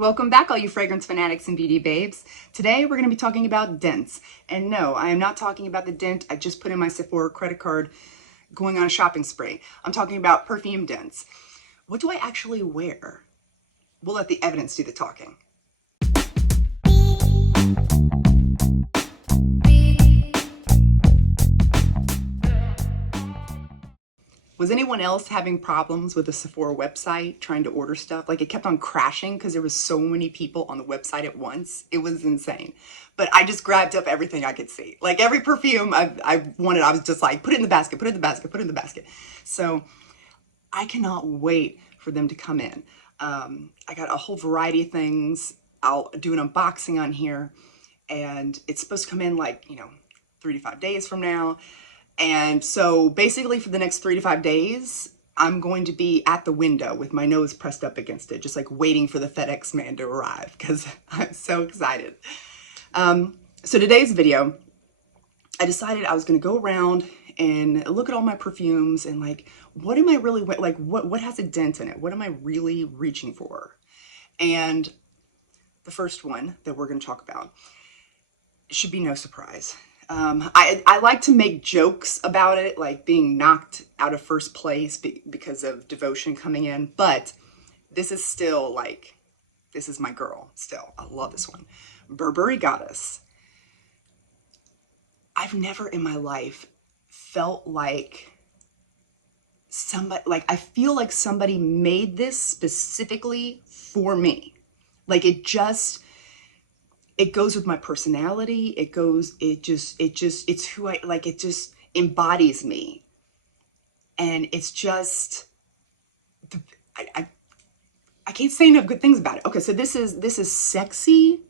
Welcome back, all you fragrance fanatics and beauty babes. Today we're going to be talking about dents. And no, I am not talking about the dent I just put in my Sephora credit card going on a shopping spree. I'm talking about perfume dents. What do I actually wear? We'll let the evidence do the talking. Was anyone else having problems with the Sephora website trying to order stuff? Like, it kept on crashing because there was so many people on the website at once. It was insane. But I just grabbed up everything I could see. Like, every perfume I wanted, I was just like, put it in the basket, put it in the basket, put it in the basket. So I cannot wait for them to come in. I got a whole variety of things. I'll do an unboxing on here. And it's supposed to come in like, 3 to 5 days from now. And so basically for the next 3 to 5 days, I'm going to be at the window with my nose pressed up against it, just like waiting for the FedEx man to arrive because I'm so excited. So today's video, I decided I was going to go around and look at all my perfumes and like, what am I really, like what has a dent in it? What am I really reaching for? And the first one that we're going to talk about should be no surprise. I like to make jokes about it, like being knocked out of first place because of Devotion coming in, but this is still like, this is my girl still. I love this one. Burberry Goddess. I've never in my life felt like somebody, like I feel like somebody made this specifically for me. Like it goes with my personality. It's who I like. It just embodies me. And it's just, I can't say enough good things about it. Okay, so this is sexy,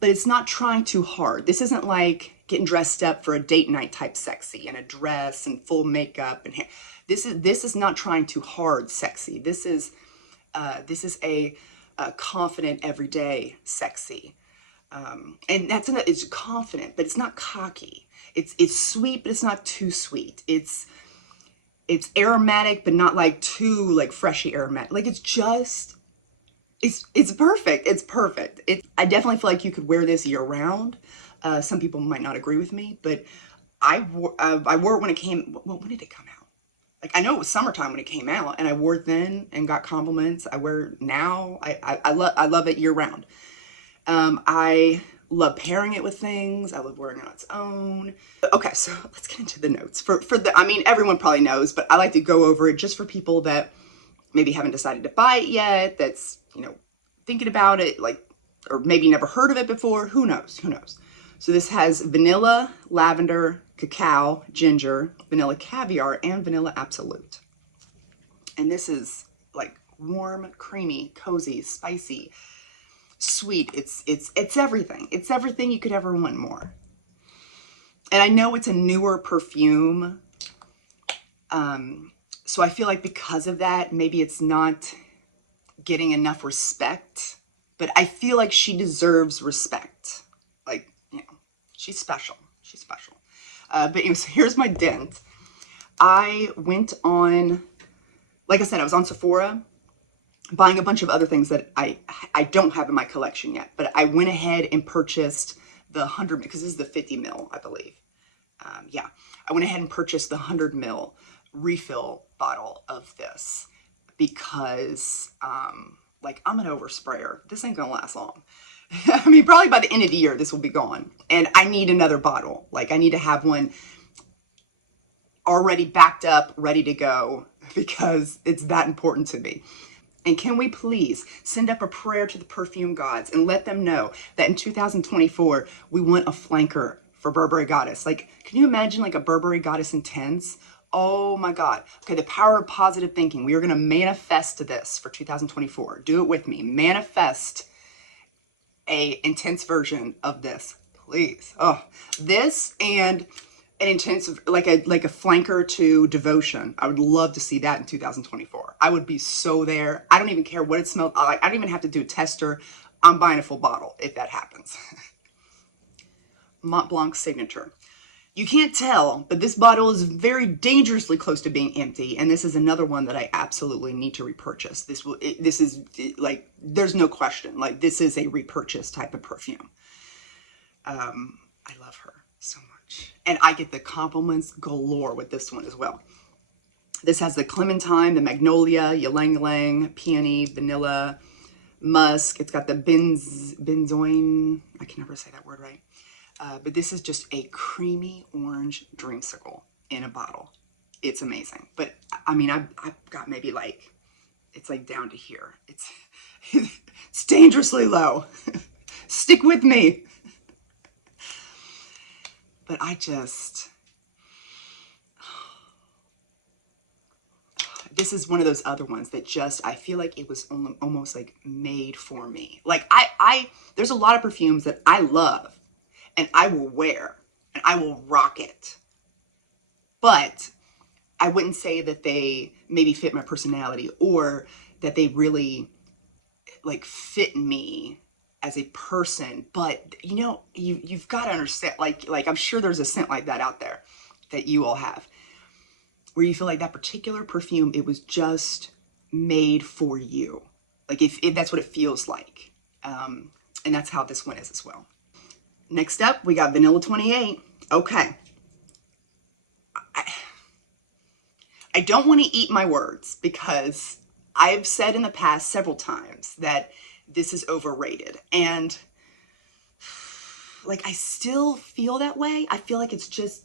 but it's not trying too hard. This isn't like getting dressed up for a date night type sexy in a dress and full makeup and hair. This is not trying too hard sexy. This is a confident everyday sexy. And it's confident, but it's not cocky. It's sweet, but it's not too sweet. It's aromatic, but not like too like freshy aromatic. Like it's perfect. It's perfect. I definitely feel like you could wear this year round. Some people might not agree with me, but I wore it when it came. Well, when did it come out? Like I know it was summertime when it came out, and I wore it then and got compliments. I wear it now. I love it year round. I love pairing it with things. I love wearing it on its own. Okay, so let's get into the notes. I mean, everyone probably knows, but I like to go over it just for people that maybe haven't decided to buy it yet, that's, thinking about it, like, or maybe never heard of it before. Who knows? Who knows? So this has vanilla, lavender, cacao, ginger, vanilla caviar, and vanilla absolute. And this is like warm, creamy, cozy, spicy, sweet. It's everything. It's everything you could ever want more. And I know it's a newer perfume. So I feel like because of that, maybe it's not getting enough respect, but I feel like she deserves respect. Like, she's special. She's special. But anyways, here's my dent. I went on, like I said, I was on Sephora buying a bunch of other things that I don't have in my collection yet, but I went ahead and purchased the 100, because this is the 50 ml, I believe. Yeah, I went ahead and purchased the 100 ml refill bottle of this because, like, I'm an oversprayer. This ain't gonna last long. I mean, probably by the end of the year, this will be gone. And I need another bottle. Like, I need to have one already backed up, ready to go, because it's that important to me. And can we please send up a prayer to the perfume gods and let them know that in 2024, we want a flanker for Burberry Goddess. Like, can you imagine like a Burberry Goddess Intense? Oh my God. Okay, the power of positive thinking. We are going to manifest this for 2024. Do it with me. Manifest a intense version of this, please. Oh, this and an intensive, like a flanker to Devotion. I would love to see that in 2024. I would be so there. I don't even care what it smells like. I don't even have to do a tester. I'm buying a full bottle if that happens. Mont Blanc signature. You can't tell, but this bottle is very dangerously close to being empty, and this is another one that I absolutely need to repurchase. This is like, there's no question. Like, this is a repurchase type of perfume. I love her so much, and I get the compliments galore with this one as well. This has the clementine, the magnolia, ylang ylang, peony, vanilla, musk. It's got the benzoin. I can never say that word right. But this is just a creamy orange dreamsicle in a bottle. It's amazing. But I mean, I've got maybe like, it's like down to here. It's dangerously low. Stick with me. But this is one of those other ones that just, I feel like it was almost like made for me. Like there's a lot of perfumes that I love and I will wear and I will rock it. But I wouldn't say that they maybe fit my personality or that they really like fit me as a person. But you know, you've got to understand, like I'm sure there's a scent like that out there that you all have, where you feel like that particular perfume, it was just made for you. Like if that's what it feels like. And that's how this one is as well. Next up, we got Vanilla 28. Okay. I don't want to eat my words because I've said in the past several times that this is overrated. And like, I still feel that way. I feel like it's just,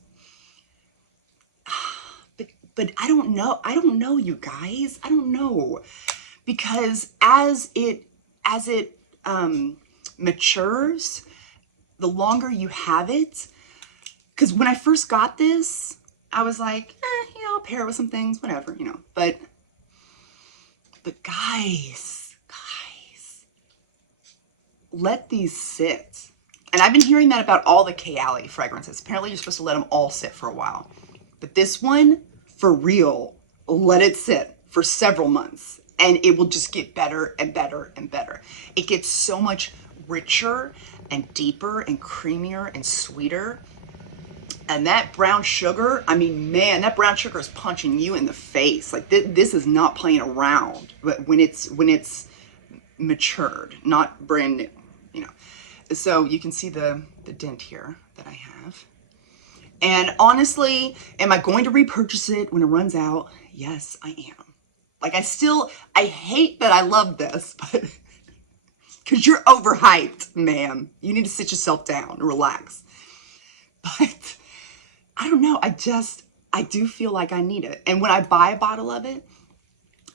but I don't know. I don't know, you guys. I don't know. Because as it matures, the longer you have it, because when I first got this, I was like, yeah, I'll pair it with some things, whatever, you know. But guys, let these sit. And I've been hearing that about all the Kayali fragrances. Apparently you're supposed to let them all sit for a while. But this one, for real, let it sit for several months and it will just get better and better and better. It gets so much richer and deeper and creamier and sweeter. And that brown sugar, I mean, man, that brown sugar is punching you in the face. Like this is not playing around, but when it's matured, not brand new, you know. So you can see the dent here that I have. And honestly, am I going to repurchase it when it runs out? Yes, I am. Like I hate that I love this, but because you're overhyped, ma'am. You need to sit yourself down and relax. But I don't know. I do feel like I need it. And when I buy a bottle of it,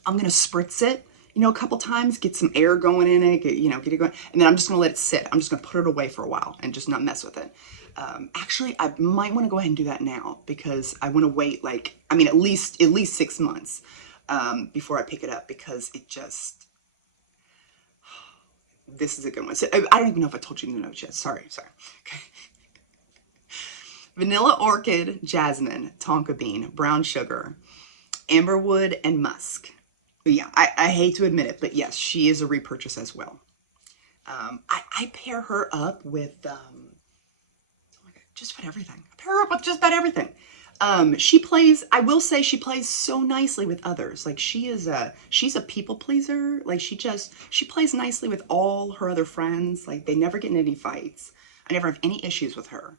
I'm going to spritz it, you know, a couple times, get some air going in it, get it going. And then I'm just going to let it sit. I'm just going to put it away for a while and just not mess with it. Actually, I might want to go ahead and do that now because I want to wait at least 6 months before I pick it up because this is a good one. So I don't even know if I told you the notes yet. Sorry. Okay. Vanilla orchid, jasmine, tonka bean, brown sugar, amberwood, and musk. But yeah, I hate to admit it, but yes, she is a repurchase as well. I pair her up with just about everything. I pair her up with just about everything. I will say she plays so nicely with others. Like she's a people pleaser. Like she plays nicely with all her other friends. Like they never get in any fights. I never have any issues with her.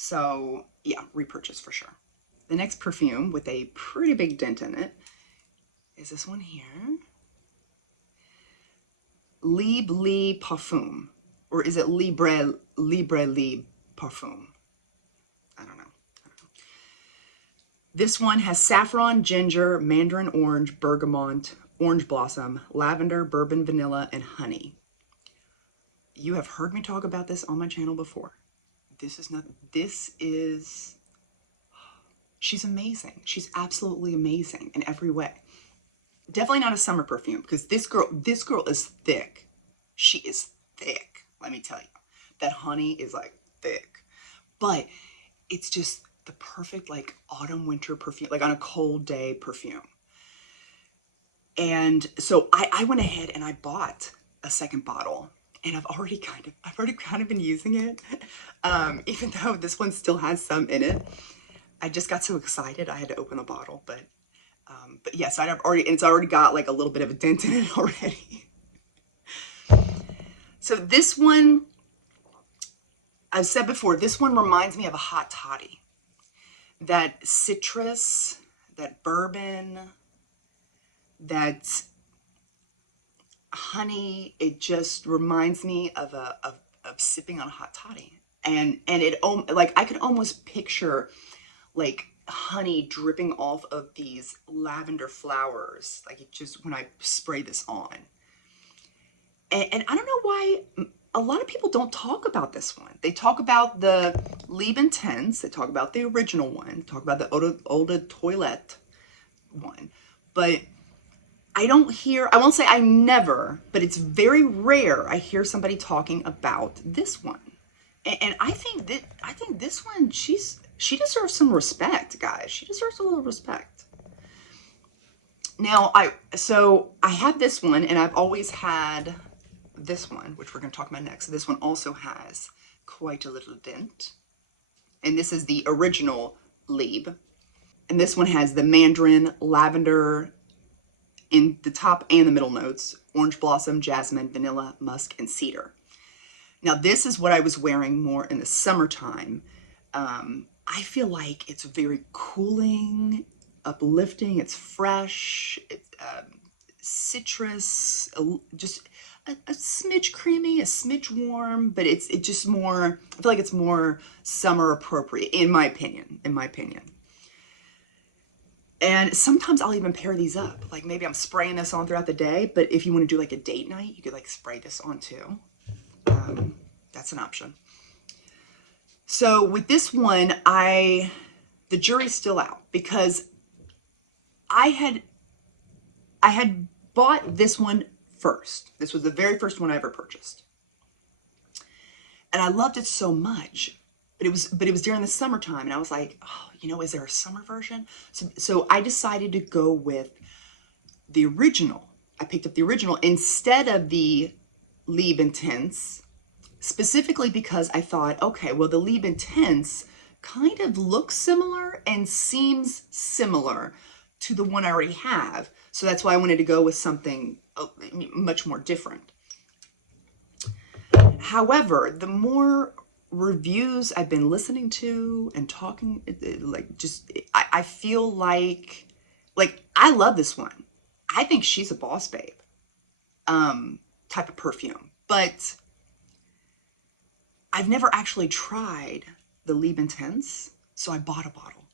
So yeah, repurchase for sure. The next perfume with a pretty big dent in it is this one here. Libre Le Parfum. Or is it Libre Le Parfum? I don't know. This one has saffron, ginger, mandarin orange, bergamot, orange blossom, lavender, bourbon vanilla, and honey. You have heard me talk about this on my channel before. She's amazing. She's absolutely amazing in every way. Definitely not a summer perfume because this girl is thick. She is thick, let me tell you. That honey is like thick. But it's just the perfect like autumn winter perfume, like on a cold day perfume. And so I went ahead and I bought a second bottle and I've already kind of been using it, even though this one still has some in it. I just got so excited I had to open the bottle, but yes, it's already got like a little bit of a dent in it already. So this one, I've said before, this one reminds me of a hot toddy. That citrus, that bourbon, that honey, it just reminds me of sipping on a hot toddy. And it, like, I could almost picture like honey dripping off of these lavender flowers, like it just, when I spray this on. And I don't know why a lot of people don't talk about this one. They talk about the Libre Intense, they talk about the original one, talk about the Eau de Toilette one, but I don't hear, I won't say I never, but it's very rare I hear somebody talking about this one. And I think this one, she deserves some respect, guys. She deserves a little respect. Now, so I had this one, and I've always had this one, which we're going to talk about next. This one also has quite a little dent. And this is the original Libre. And this one has the mandarin, lavender in the top and the middle notes, orange blossom, jasmine, vanilla, musk, and cedar. Now, this is what I was wearing more in the summertime. I feel like it's very cooling, uplifting, it's fresh, it's citrus, just a smidge creamy, a smidge warm, but it's just more, I feel like it's more summer appropriate, in my opinion, And sometimes I'll even pair these up. Like maybe I'm spraying this on throughout the day, but if you want to do like a date night, you could like spray this on too. That's an option. So with this one, the jury's still out because I had bought this one first. This was the very first one I ever purchased. And I loved it so much, but it was during the summertime, and I was like, oh, you know, is there a summer version? So I decided to go with the original. I picked up the original instead of the Libre Intense, specifically because I thought, okay, well, the Libre Intense kind of looks similar and seems similar to the one I already have. So that's why I wanted to go with something much more different. However, the more reviews I've been listening to and talking, I feel like I love this one. I think she's a boss babe type of perfume, but I've never actually tried the Libre Intense, so I bought a bottle.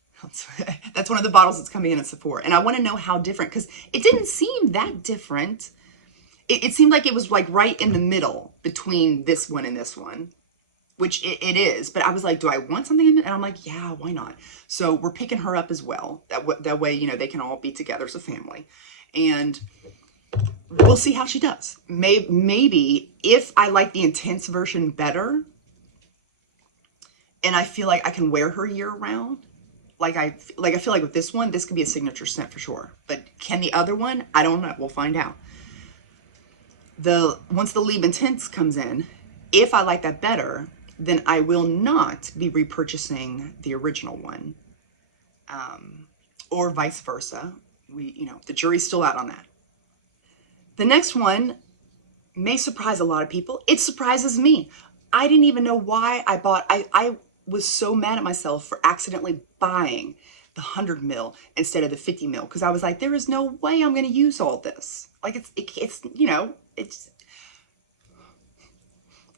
That's one of the bottles that's coming in at Sephora, and I want to know how different, because it didn't seem that different. It seemed like it was like right in the middle between this one and this one, which it is. But I was like, do I want something in it? And I'm like, yeah, why not? So we're picking her up as well. That way, you know, they can all be together as a family. And we'll see how she does. Maybe if I like the Intense version better, and I feel like I can wear her year round, I feel like with this one, this could be a signature scent for sure. But can the other one? I don't know. We'll find out. Once the Libre Intense comes in, if I like that better, then I will not be repurchasing the original one, or vice versa. The jury's still out on that. The next one may surprise a lot of people. It surprises me. I didn't even know why I bought. I was so mad at myself for accidentally buying the 100 ml instead of the 50 ml, because I was like, there is no way I'm going to use all this. Like it's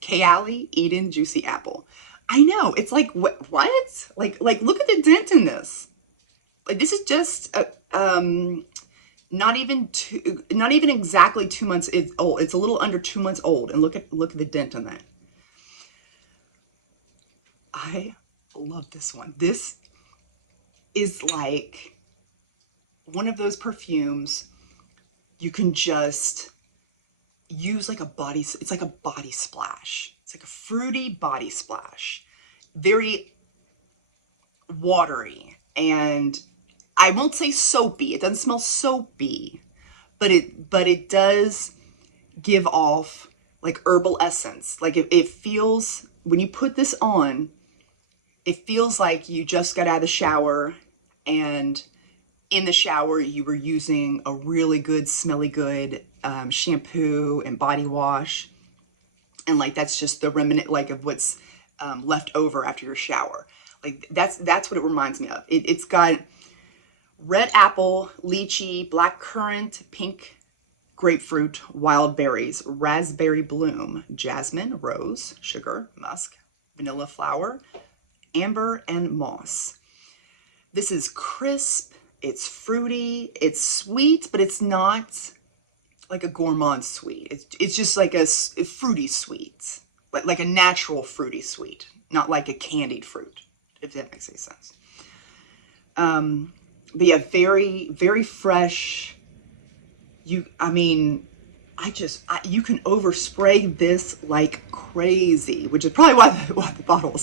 Kayali Eden Juicy Apple. I know, it's like, what? Like look at the dent in this. Like, this is just not even exactly 2 months old. It's a little under 2 months old, and look at the dent on that. I love this one. This is like one of those perfumes you can just use like a body. It's like a body splash. It's like a fruity body splash, very watery, and I won't say soapy. It doesn't smell soapy, but it does give off like herbal essence. Like it feels, when you put this on, it feels like you just got out of the shower, and in the shower you were using a really good, smelly good shampoo and body wash. And like, that's just the remnant like of what's left over after your shower. Like that's what it reminds me of. It's got red apple, lychee, black currant, pink grapefruit, wild berries, raspberry bloom, jasmine, rose, sugar, musk, vanilla flower, amber, and moss. This is crisp, it's fruity, it's sweet, but it's not like a gourmand sweet. It's just like a fruity sweet, like a natural fruity sweet, not like a candied fruit, if that makes any sense. But yeah, very, very fresh. You can overspray this like crazy, which is probably why the bottle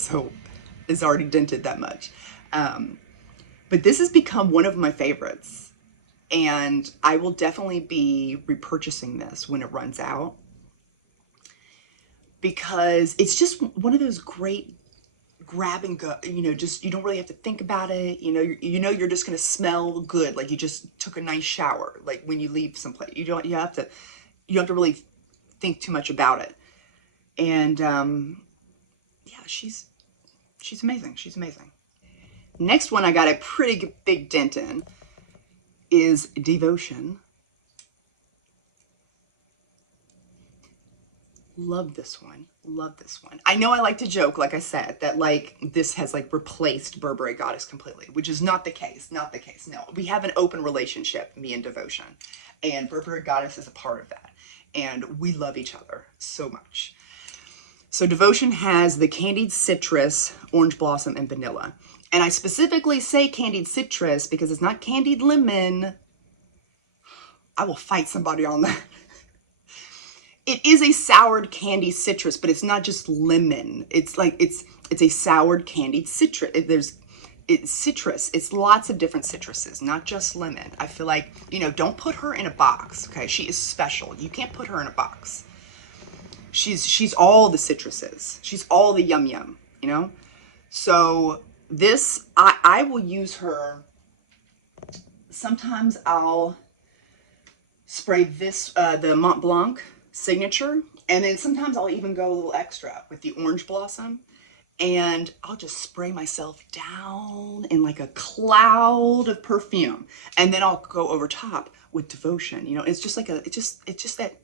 is already dented that much. But this has become one of my favorites, and I will definitely be repurchasing this when it runs out, because it's just one of those great grab and go, just, you don't really have to think about it. You're just going to smell good. Like you just took a nice shower. Like when you leave someplace, you don't have to really think too much about it. And, yeah, she's amazing. She's amazing. Next one I got a pretty big dent in is Devotion. Love this one. Love this one. I know I like to joke, like I said, that like this has like replaced Burberry Goddess completely, which is not the case. Not the case. No, we have an open relationship, me and Devotion, and Burberry Goddess is a part of that. And we love each other so much. So Devotion has the candied citrus, orange blossom, and vanilla. And I specifically say candied citrus because it's not candied lemon. I will fight somebody on that. It is a soured candy citrus, but it's not just lemon. It's like, it's a soured candied citrus. It's citrus. It's lots of different citruses, not just lemon. I feel like, don't put her in a box, okay? She is special. You can't put her in a box. She's all the citruses. She's all the yum yum, So this, I will use her. Sometimes I'll spray this, the Mont Blanc signature, and then sometimes I'll even go a little extra with the orange blossom, and I'll just spray myself down in like a cloud of perfume, and then I'll go over top with Devotion. It's just like it's just that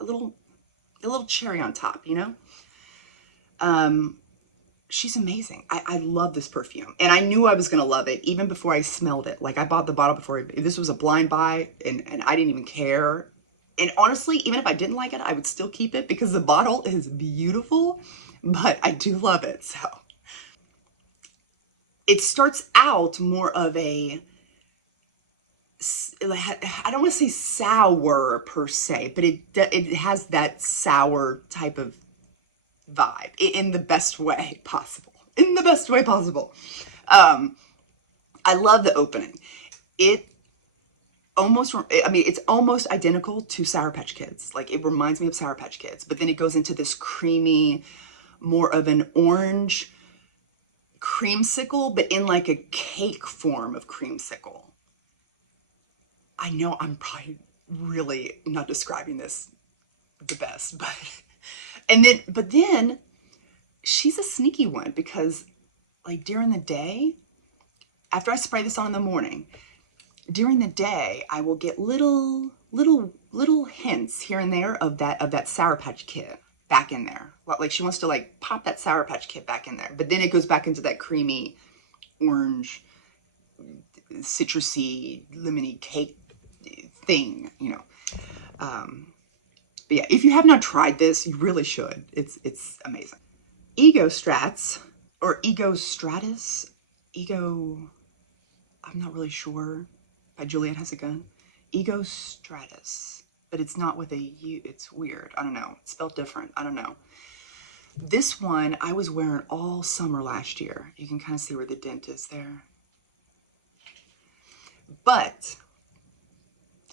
a little cherry on top. She's amazing. I love this perfume, and I knew I was gonna love it even before I smelled it. Like I bought the bottle before. This was a blind buy, and I didn't even care. And honestly, even if I didn't like it, I would still keep it because the bottle is beautiful, but I do love it. So it starts out more of a, I don't want to say sour per se, but it has that sour type of vibe in the best way possible. In the best way possible. I love the opening. It's almost identical to Sour Patch Kids. Like it reminds me of Sour Patch Kids, but then it goes into this creamy, more of an orange creamsicle, but in like a cake form of creamsicle. I know I'm probably really not describing this the best, but then she's a sneaky one, because like during the day, after I spray this on in the morning, during the day, I will get little hints here and there of that Sour Patch Kid back in there. Like she wants to like pop that Sour Patch Kid back in there, but then it goes back into that creamy, orange, citrusy, lemony cake thing, But yeah, if you have not tried this, you really should. It's amazing. Ego Strats, or Ego Stratus, I'm not really sure. By Juliet Has a Gun. Ego Stratus, but it's not with a U. It's weird. I don't know. It's spelled different. I don't know. This one I was wearing all summer last year. You can kind of see where the dent is there. But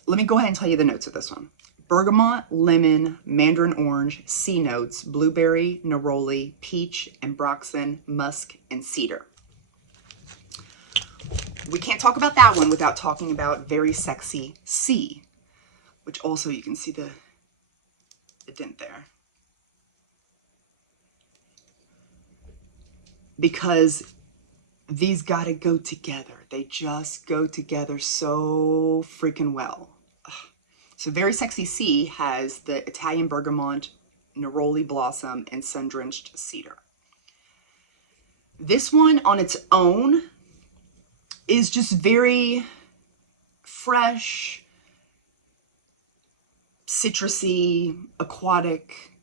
let me go ahead and tell you the notes of this one. Bergamot, lemon, mandarin orange, sea notes, blueberry, neroli, peach, ambroxan, musk, and cedar. We can't talk about that one without talking about Very Sexy C, which also you can see the dent there. Because these gotta go together. They just go together so freaking well. Ugh. So Very Sexy C has the Italian bergamot, neroli blossom, and sun-drenched cedar. This one on its own is just very fresh, citrusy, aquatic,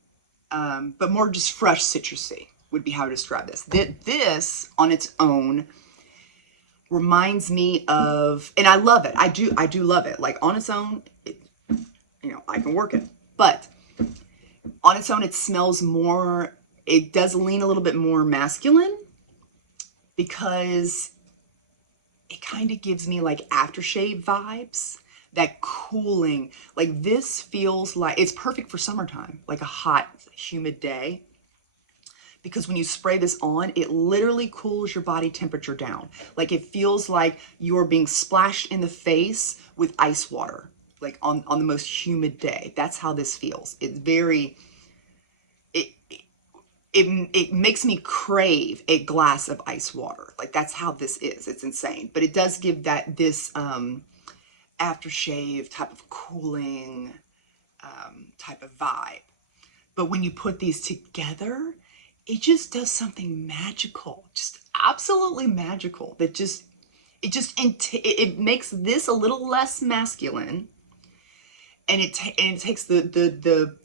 but more just fresh citrusy would be how to describe this. This on its own reminds me of, and I love it. I do love it. Like on its own, you know, I can work it. But on its own, it smells more, it does lean a little bit more masculine because it kind of gives me like aftershave vibes, that cooling. Like this feels like, it's perfect for summertime, like a hot, humid day. Because when you spray this on, it literally cools your body temperature down. Like it feels like you're being splashed in the face with ice water, like on the most humid day. That's how this feels. It's very, it makes me crave a glass of ice water. Like that's how this is. It's insane. But it does give this aftershave type of cooling type of vibe. But when you put these together, it just does something magical, just absolutely magical. That it makes this a little less masculine, and it takes the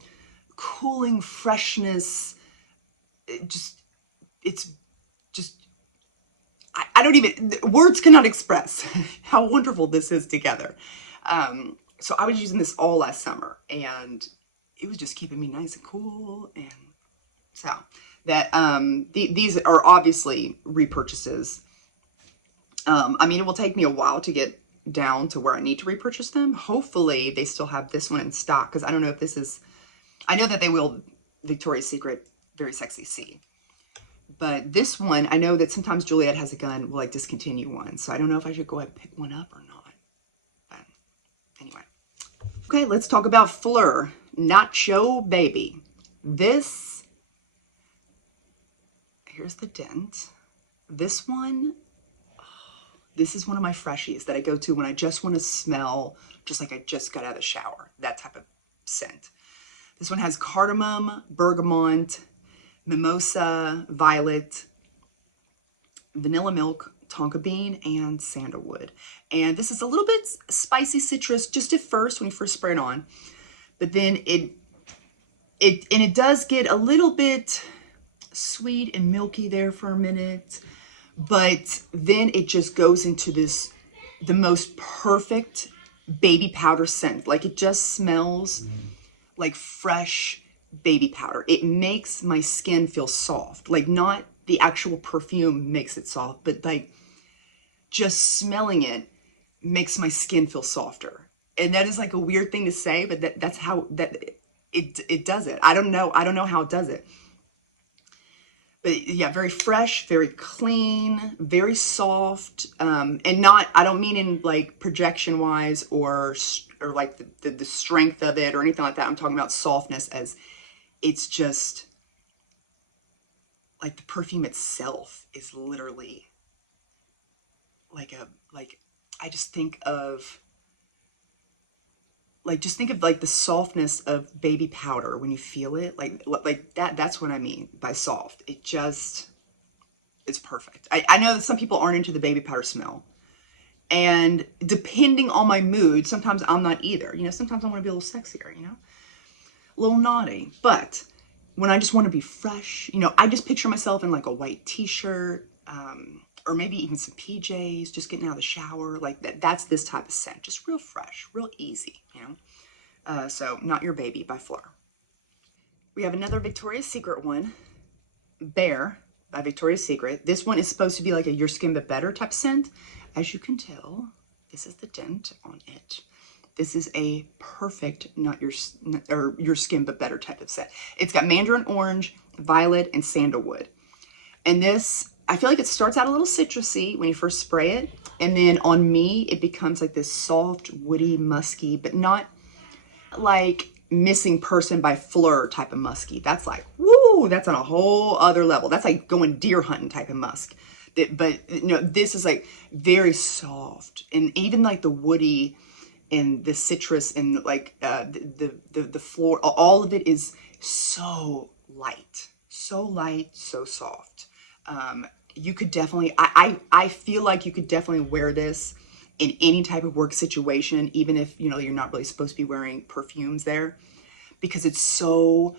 cooling freshness. I don't even, words cannot express how wonderful this is together. So I was using this all last summer, and it was just keeping me nice and cool. And so that these are obviously repurchases. I mean, it will take me a while to get down to where I need to repurchase them. Hopefully they still have this one in stock, because I don't know if this is, I know that they will, Victoria's Secret Very Sexy C. But this one, I know that sometimes Juliet Has a Gun will like discontinue one. So I don't know if I should go ahead and pick one up or not. But anyway. Okay, let's talk about Phlur Nacho Baby. This, here's the dent. This one, oh, this is one of my freshies that I go to when I just want to smell just like I just got out of the shower. That type of scent. This one has cardamom, bergamot, mimosa, violet, vanilla milk, tonka bean, and sandalwood. And this is a little bit spicy citrus just at first when you first spray it on, but then it does get a little bit sweet and milky there for a minute, but then it just goes into this, the most perfect baby powder scent. Like it just smells like fresh baby powder. It makes my skin feel soft. Like not the actual perfume makes it soft, but like just smelling it makes my skin feel softer. And that is like a weird thing to say, but that's how it does it. I don't know how it does it. But yeah, very fresh, very clean, very soft, and not, I don't mean in like projection wise or like the strength of it or anything like that. I'm talking about softness as it's just like the perfume itself is literally like I just think of like the softness of baby powder when you feel it, like that's what I mean by soft. It just, it's perfect. I know that some people aren't into the baby powder smell, and depending on my mood, sometimes I'm not either. You know, sometimes I want to be a little sexier, you know, a little naughty. But when I just want to be fresh, you know, I just picture myself in like a white t-shirt, or maybe even some PJs, just getting out of the shower. Like that's this type of scent, just real fresh, real easy, you know. So Not Your Baby by Phlur. We have another Victoria's Secret one, Bare by Victoria's Secret. This one is supposed to be like a Your Skin But Better type scent. As you can tell, this is the dent on it. This is a perfect, not your skin, but better type of scent. It's got mandarin orange, violet, and sandalwood. And this, I feel like it starts out a little citrusy when you first spray it. And then on me, it becomes like this soft, woody, musky, but not like Missing Person by Phlur type of musky. That's like, woo, that's on a whole other level. That's like going deer hunting type of musk. But you know, this is like very soft, and even like the woody and the citrus and like the floor, all of it is so light, so soft. You could definitely, I feel like you could definitely wear this in any type of work situation, even if, you know, you're not really supposed to be wearing perfumes there, because it's so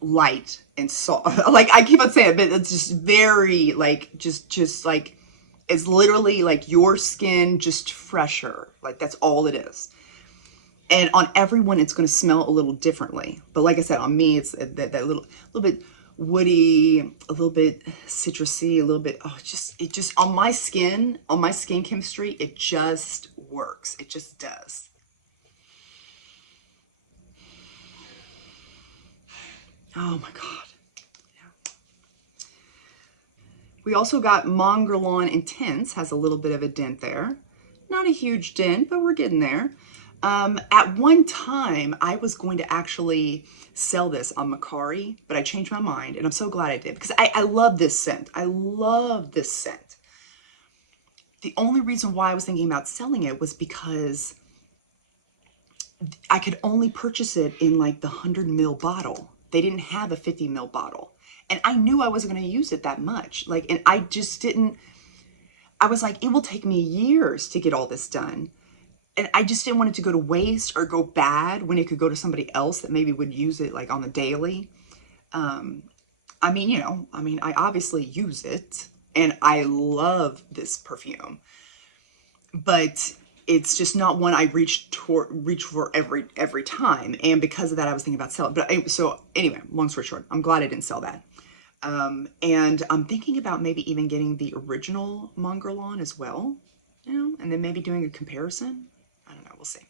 light and soft. Like I keep on saying it, but it's just very like, just like, it's literally like your skin, just fresher. Like that's all it is. And on everyone, it's going to smell a little differently. But like I said, on me, it's that little bit woody, a little bit citrusy, a little bit, it just on my skin chemistry, it just works. It just does. Oh my God. Yeah. We also got Mon Guerlain Intense, has a little bit of a dent there. Not a huge dent, but we're getting there. At one time, I was going to actually sell this on Mercari, but I changed my mind, and I'm so glad I did, because I love this scent. I love this scent. The only reason why I was thinking about selling it was because I could only purchase it in like the 100 ml bottle. They didn't have a 50 ml bottle. And I knew I wasn't going to use it that much. Like, and I just didn't, I was like, it will take me years to get all this done. And I just didn't want it to go to waste or go bad when it could go to somebody else that maybe would use it like on the daily. I mean, you know, I obviously use it and I love this perfume, but it's just not one I reach for every time. And because of that, I was thinking about selling. But so anyway, long story short, I'm glad I didn't sell that. And I'm thinking about maybe even getting the original Mon Guerlain as well, you know, and then maybe doing a comparison. I don't know, we'll see.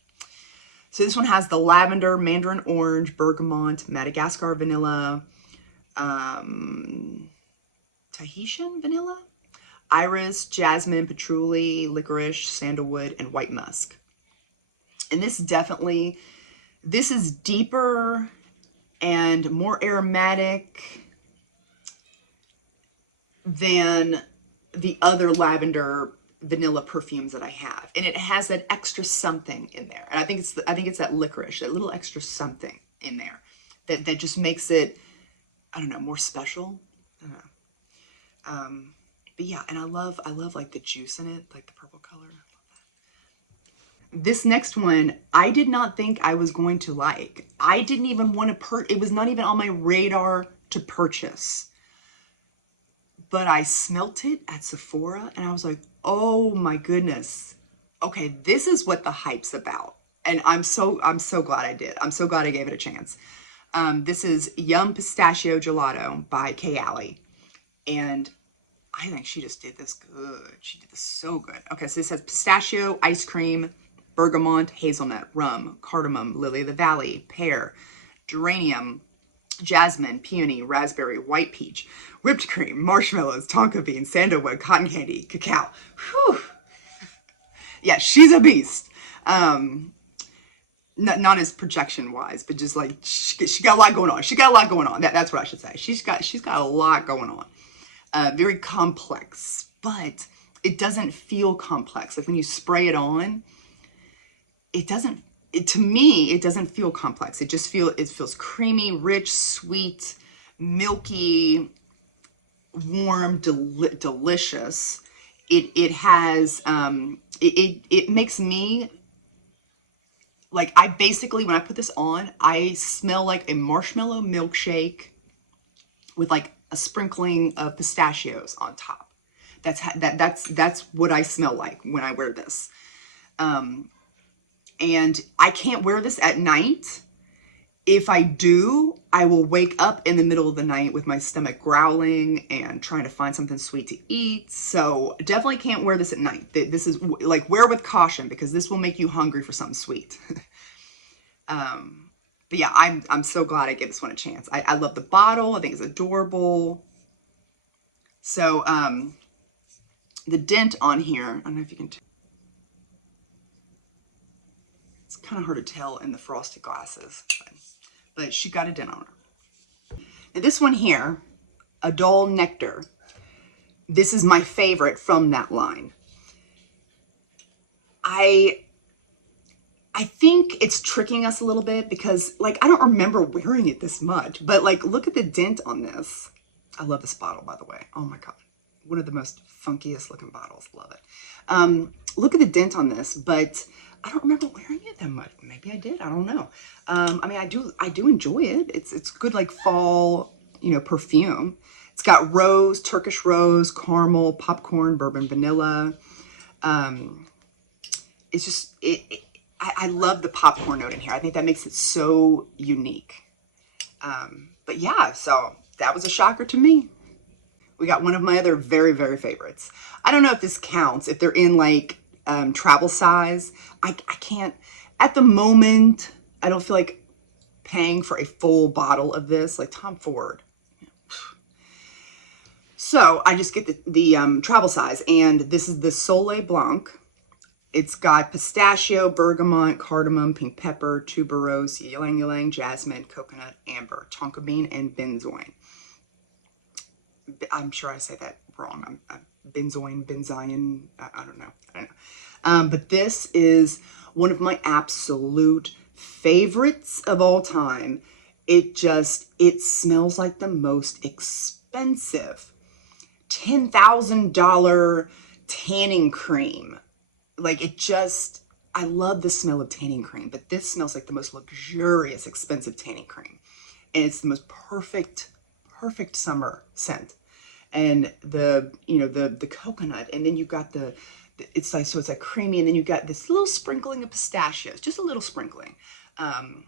So this one has the lavender, mandarin orange, bergamot, Madagascar vanilla, Tahitian vanilla, iris, jasmine, patchouli, licorice, sandalwood, and white musk. And this definitely, this is deeper and more aromatic than the other lavender vanilla perfumes that I have, and it has that extra something in there. And I think it's that licorice, that little extra something in there that just makes it, I don't know, more special. I don't know. But yeah, and I love like the juice in it, like the purple color. I love that. This next one, I did not think I was going to like. I didn't even want to it was not even on my radar to purchase. But I smelt it at Sephora and I was like, oh my goodness. Okay, this is what the hype's about. And I'm so glad I did. I'm so glad I gave it a chance. This is Yum Pistachio Gelato by Kayali. And I think she just did this good. She did this so good. Okay, so this has pistachio, ice cream, bergamot, hazelnut, rum, cardamom, lily of the valley, pear, geranium, jasmine, peony, raspberry, white peach, whipped cream, marshmallows, tonka bean, sandalwood, cotton candy, cacao. Whew. Yeah, she's a beast. Not as projection wise, but just like she got a lot going on. She got a lot going on. That's what I should say. She's got a lot going on. Very complex, but it doesn't feel complex. Like when you spray it on, to me, it doesn't feel complex. It feels creamy, rich, sweet, milky, warm, delicious. It has, it makes me, like, I basically, when I put this on, I smell like a marshmallow milkshake with like a sprinkling of pistachios on top. That's what I smell like when I wear this. And I can't wear this at night. If I do, I will wake up in the middle of the night with my stomach growling and trying to find something sweet to eat. So definitely can't wear this at night. This is like, wear with caution, because this will make you hungry for something sweet. But yeah, I'm so glad I gave this one a chance. I love the bottle. I think it's adorable. So the dent on here, I don't know if you can tell. It's kind of hard to tell in the frosted glasses, but she got a dent on her. Now this one here, a dull nectar. This is my favorite from that line. I think it's tricking us a little bit because, like, I don't remember wearing it this much, but like, look at the dent on this. I love this bottle, by the way. Oh my God. One of the most funkiest looking bottles. Love it. Look at the dent on this, but I don't remember wearing it that much. Maybe I did. I don't know. I mean, I do enjoy it. It's good, like, fall, you know, perfume. It's got rose, Turkish rose, caramel, popcorn, bourbon, vanilla. It's just, I love the popcorn note in here. I think that makes it so unique. But yeah, so that was a shocker to me. We got one of my other very, very favorites. I don't know if this counts, if they're in like travel size. I can't, at the moment, I don't feel like paying for a full bottle of this, like Tom Ford. So I just get the travel size, and this is the Soleil Blanc. It's got pistachio, bergamot, cardamom, pink pepper, tuberose, ylang ylang, jasmine, coconut, amber, tonka bean, and benzoin. I'm sure I say that wrong. Benzoin, I don't know. But this is one of my absolute favorites of all time. It smells like the most expensive $10,000 tanning cream. Like, I love the smell of tanning cream, but this smells like the most luxurious, expensive tanning cream. And it's the most perfect summer scent. And the coconut, and then you've got it's like creamy, and then you've got this little sprinkling of pistachios, just a little sprinkling. And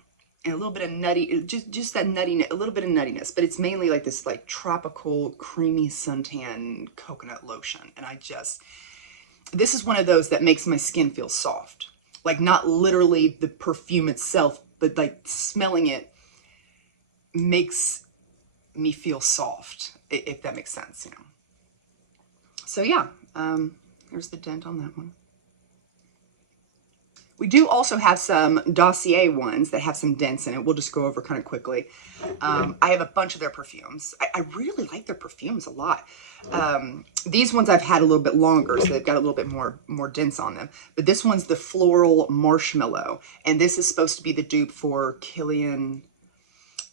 a little bit of nutty, just that nuttiness, a little bit of nuttiness, but it's mainly like this like tropical, creamy suntan coconut lotion. And this is one of those that makes my skin feel soft. Like, not literally the perfume itself, but like smelling it makes me feel soft, if that makes sense, you know. So yeah, here's the dent on that one. We do also have some Dossier ones that have some dents in it. We'll just go over kind of quickly. I have a bunch of their perfumes. I really like their perfumes a lot. These ones I've had a little bit longer, so they've got a little bit more dents on them. But this one's the Floral Marshmallow, and this is supposed to be the dupe for Kilian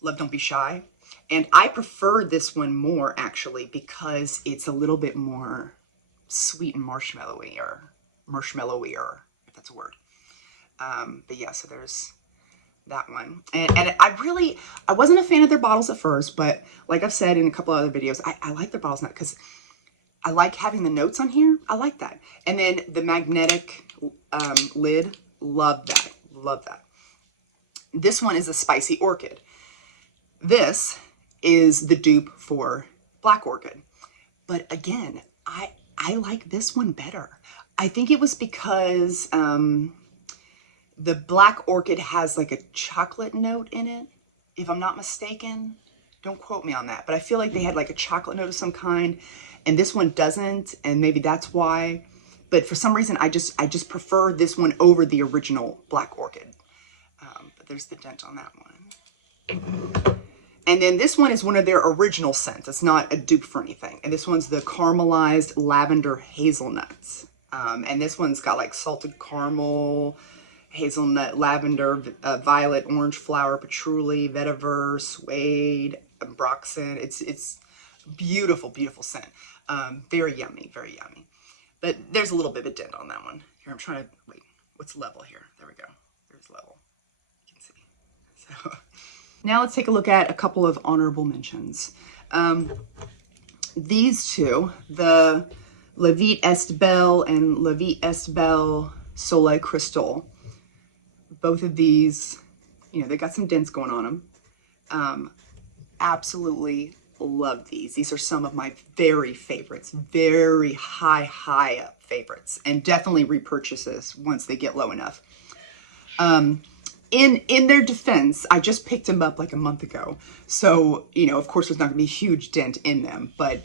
Love Don't Be Shy. And I prefer this one more, actually, because it's a little bit more sweet and marshmallowier, if that's a word. But yeah, so there's that one. And I wasn't a fan of their bottles at first, but like I've said in a couple other videos, I like their bottles now because I like having the notes on here. I like that. And then the magnetic lid, love that. Love that. This one is a Spicy Orchid. This is the dupe for Black Orchid. But again, I like this one better. I think it was because the Black Orchid has like a chocolate note in it, if I'm not mistaken. Don't quote me on that, but I feel like they had like a chocolate note of some kind, and this one doesn't, and maybe that's why. But for some reason, I just prefer this one over the original Black Orchid. But there's the dent on that one. And then this one is one of their original scents. It's not a dupe for anything. And this one's the Caramelized Lavender Hazelnuts. And this one's got like salted caramel, hazelnut, lavender, violet, orange flower, patchouli, vetiver, suede, broxen. It's beautiful, beautiful scent. Very yummy, very yummy. But there's a little bit of a dent on that one. Here, I'm trying to, wait, what's level here? There we go. There's level. You can see. So now let's take a look at a couple of honorable mentions. These two, the La Vie Est Belle and La Vie Est Belle Soleil Crystal. Both of these, you know, they got some dents going on them. Absolutely love these. These are some of my very favorites, very high up favorites, and definitely repurchases once they get low enough. In their defense, I just picked them up like a month ago. So, you know, of course there's not gonna be a huge dent in them, but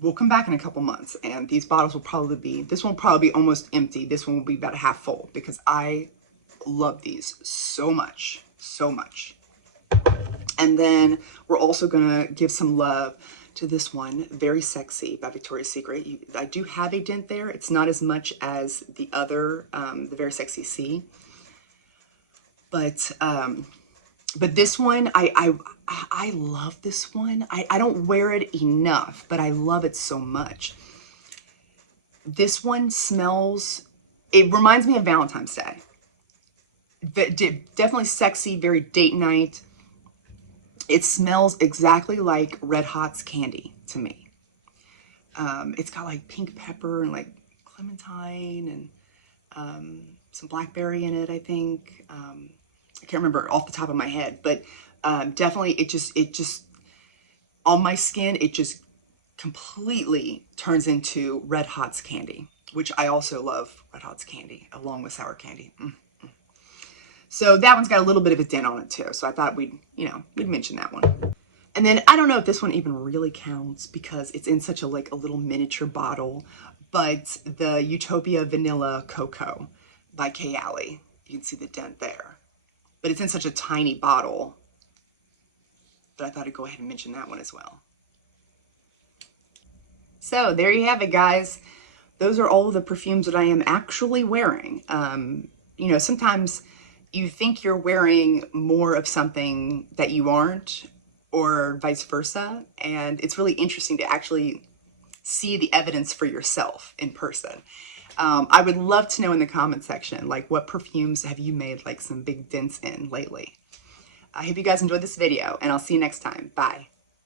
we'll come back in a couple months and these bottles will probably be, this one will probably be almost empty. This one will be about half full because I love these so much, so much. And then we're also gonna give some love to this one, Very Sexy by Victoria's Secret. I do have a dent there. It's not as much as the other, the Very Sexy C. But this one, I love this one. I don't wear it enough, but I love it so much. This one smells, it reminds me of Valentine's Day. Definitely sexy, very date night. It smells exactly like Red Hot's candy to me. It's got like pink pepper and like clementine and some blackberry in it, I think. I can't remember off the top of my head, but definitely it just on my skin, it just completely turns into Red Hot's candy, which I also love Red Hot's candy along with sour candy. So that one's got a little bit of a dent on it too. So I thought we'd mention that one. And then I don't know if this one even really counts because it's in such a like a little miniature bottle, but the Utopia Vanilla Cocoa by Kayali. You can see the dent there. But it's in such a tiny bottle. But I thought I'd go ahead and mention that one as well. So there you have it, guys. Those are all of the perfumes that I am actually wearing. You know, sometimes you think you're wearing more of something that you aren't, or vice versa. And it's really interesting to actually see the evidence for yourself in person. I would love to know in the comment section, like what perfumes have you made like some big dents in lately? I hope you guys enjoyed this video and I'll see you next time. Bye.